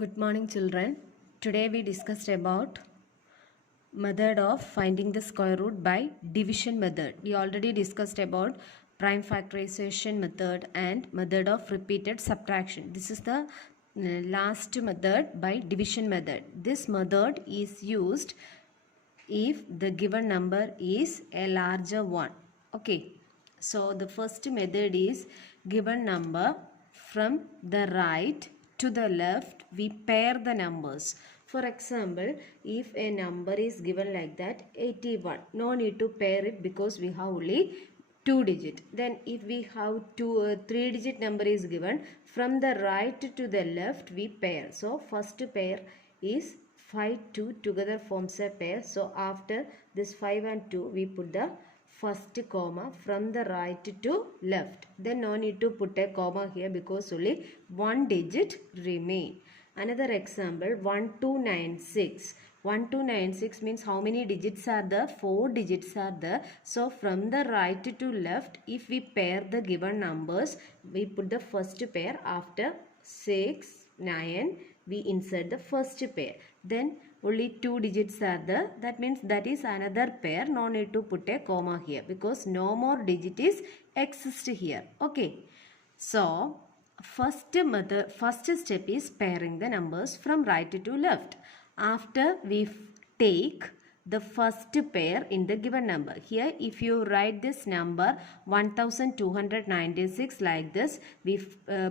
Good morning, children. Today we discussed about method of finding the square root by division method. We already discussed about prime factorization method and method of repeated subtraction. This is the last method by division method. This method is used if the given number is a larger one. Okay. So the first method is given number from the right to the left, we pair the numbers. For example, if a number is given like that 81, no need to pair it because we have only 2 digit. Then if we have 3 digit number is given, from the right to the left we pair. So first pair is 5 2 together forms a pair. So after this 5 and 2 we put the first comma from the right to left. Then no need to put a comma here because only one digit remain. Another example 1296. 1296 means how many digits are there? 4 digits are there. So from the right to left, if we pair the given numbers, we put the first pair. After 6, 9, we insert the first pair. Then only 2 digits are there. That means that is another pair. No need to put a comma here because no more digit is exist here. Okay. So first step is pairing the numbers from right to left. After we take the first pair in the given number. Here if you write this number 1296 like this, we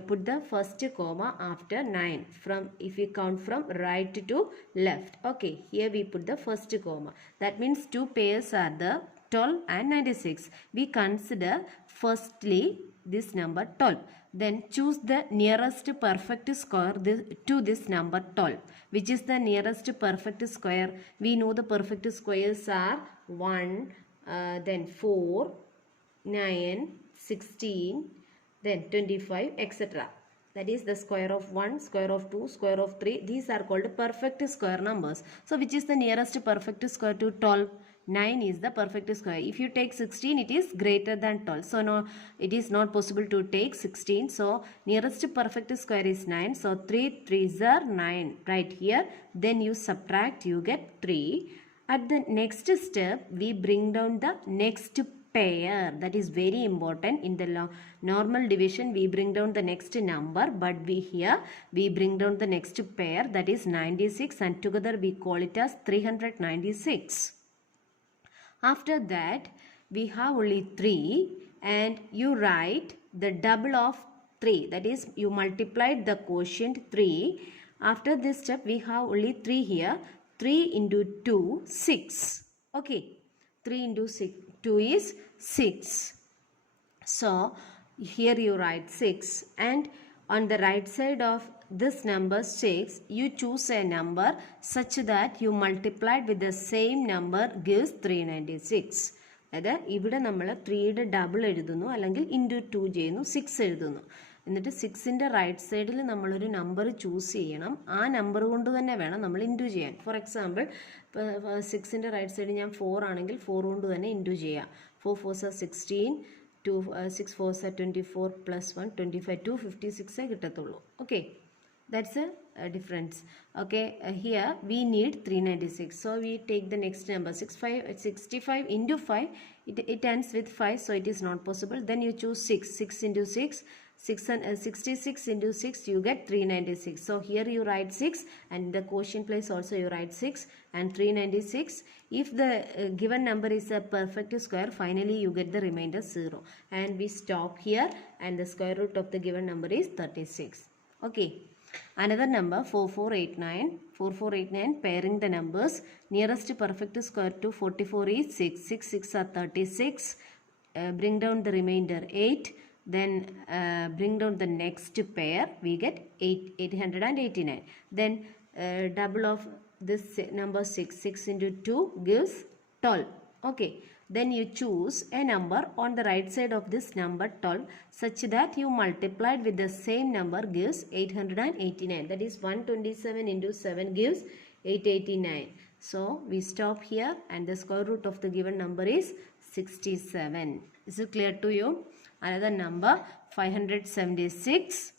put the first comma after 9 from, if we count from right to left. Okay, here we put the first comma. That means two pairs are the 12 and 96. We consider firstly this number 12. Then choose the nearest perfect square to this number 12. Which is the nearest perfect square? We know the perfect squares are 1, then 4, 9, 16, then 25, etc. That is the square of 1, square of 2, square of 3. These are called perfect square numbers. So which is the nearest perfect square to 12? 9 is the perfect square. If you take 16, it is greater than 12. So no, it is not possible to take 16. So nearest perfect square is 9. So 3 3s are 9 right here. Then you subtract, you get 3. At the next step, we bring down the next pair. That is very important. In the normal division, we bring down the next number, but we bring down the next pair, that is 96, and together we call it as 396. After that, we have only 3 and you write the double of 3. That is, you multiplied the quotient 3. After this step, we have only 3 here. 3 into 2, 6. Okay, 3 into 2 is 6. So, here you write 6 and on the right side of this number 6, you choose a number such that you multiplied with the same number gives 396. അതായത് ഇവിടെ നമ്മൾ 3യുടെ double എഴുതുന്നു അല്ലെങ്കിൽ into 2 ചെയ്യുന്നു, 6 എഴുതുന്നു. എന്നിട്ട് 6ൻ്റെ right സൈഡിൽ നമ്മളൊരു നമ്പർ ചൂസ് ചെയ്യണം. ആ നമ്പർ കൊണ്ട് തന്നെ വേണം നമ്മൾ ഇൻറ്റു ചെയ്യാൻ. ഫോർ എക്സാമ്പിൾ 6ൻ്റെ റൈറ്റ് സൈഡിൽ ഞാൻ 4 ആണെങ്കിൽ 4 കൊണ്ട് തന്നെ ഇൻറ്റു ചെയ്യാം. 4 4s are 16, 6 4s are 24 plus 1 25, 256 കിട്ടത്തുള്ളൂ. Okay, that's a difference. Okay, here we need 396. So we take the next number 65 into 5. It ends with 5, so it is not possible. Then you choose 6 into 6. 66 into 6, you get 396. So here you write 6 and the quotient place also you write 6 and 396. If the given number is a perfect square, finally you get the remainder 0. And we stop here and the square root of the given number is 36. Okay. Another number 4489. 4489, pairing the numbers. Nearest perfect square to 44 is 6. 6 6 are 36. Bring down the remainder 8. Then bring down the next pair, we get 889. Then double of this number 6. 6 into 2 gives 12. Okay, then you choose a number on the right side of this number 12 such that you multiplied with the same number gives 889. That is 127 into 7 gives 889. So we stop here and the square root of the given number is 67. Is it clear to you? Another number 576.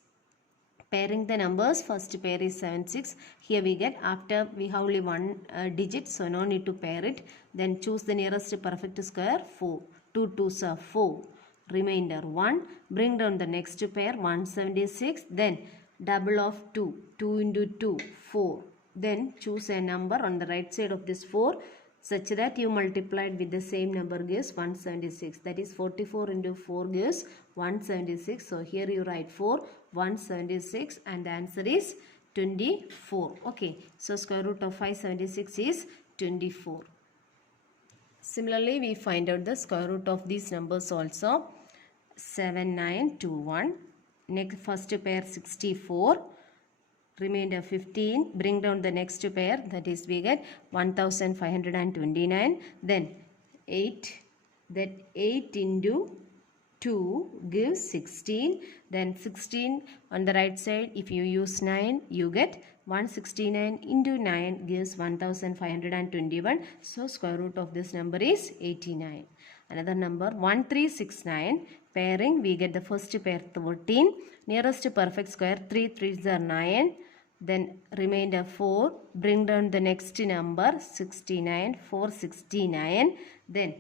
Pairing the numbers, first pair is 7, 6. Here we get, after we have only one digit, so no need to pair it. Then choose the nearest perfect square, 4. 2 2s are 4. Remainder 1. Bring down the next pair, 176. Then double of 2. 2 into 2, 4. Then choose a number on the right side of this 4 such that you multiplied with the same number gives 176. That is 44 into 4 gives 176. So here you write 4, 176 and the answer is 24. Okay. So square root of 576 is 24. Similarly, we find out the square root of these numbers also. 7921. Next first pair 64. Remainder 15. Bring down the next pair, that is we get 1529. Then 8. That 8 into 2 gives 16. Then 16 on the right side, if you use 9, you get 169 into 9 gives 1521. So square root of this number is 89. Another number 1369. Pairing, we get the first pair 13. Nearest perfect square, 3 3s are 9. Then remainder 4. Bring down the next number 69. 469. Then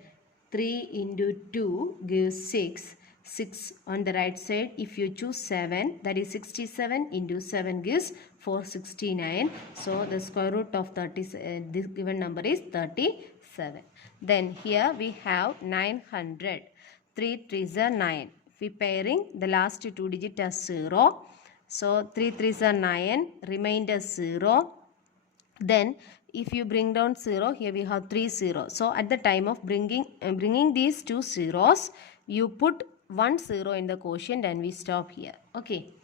3 into 2 gives 6. 6 on the right side. If you choose 7, that is 67 into 7 gives 469. So the square root of this given number is 37. Then here we have 900. 3 3s are 9. If we pairing, the last two digits are 0. So 3 3s are 9. Remainder 0. Then if you bring down 0, here we have 3 0. So at the time of bringing these two zeros, you put 1 0 in the quotient and we stop here. Okay.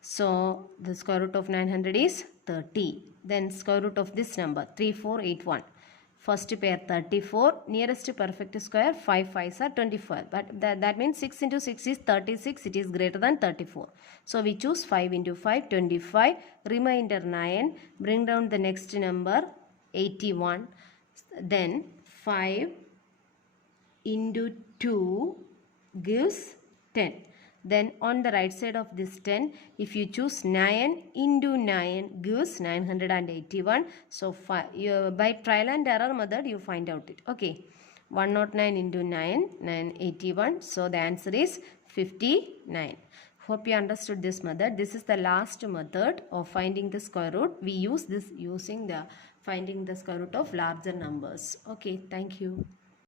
So the square root of 900 is 30. Then square root of this number 3481. First pair 34. Nearest perfect square 5 5s are 24. But that means 6 into 6 is 36. It is greater than 34. So we choose 5 into 5, 25. Remainder 9. Bring down the next number 81. Then 5 into 2 gives 10. Then on the right side of this 10, if you choose 9 into 9 gives 981. So by trial and error method you find out it. Okay. 109 into 9, 981. So the answer is 59. Hope you understood this method. This is the last method of finding the square root. We use this using the finding the square root of larger numbers. Okay. Thank you.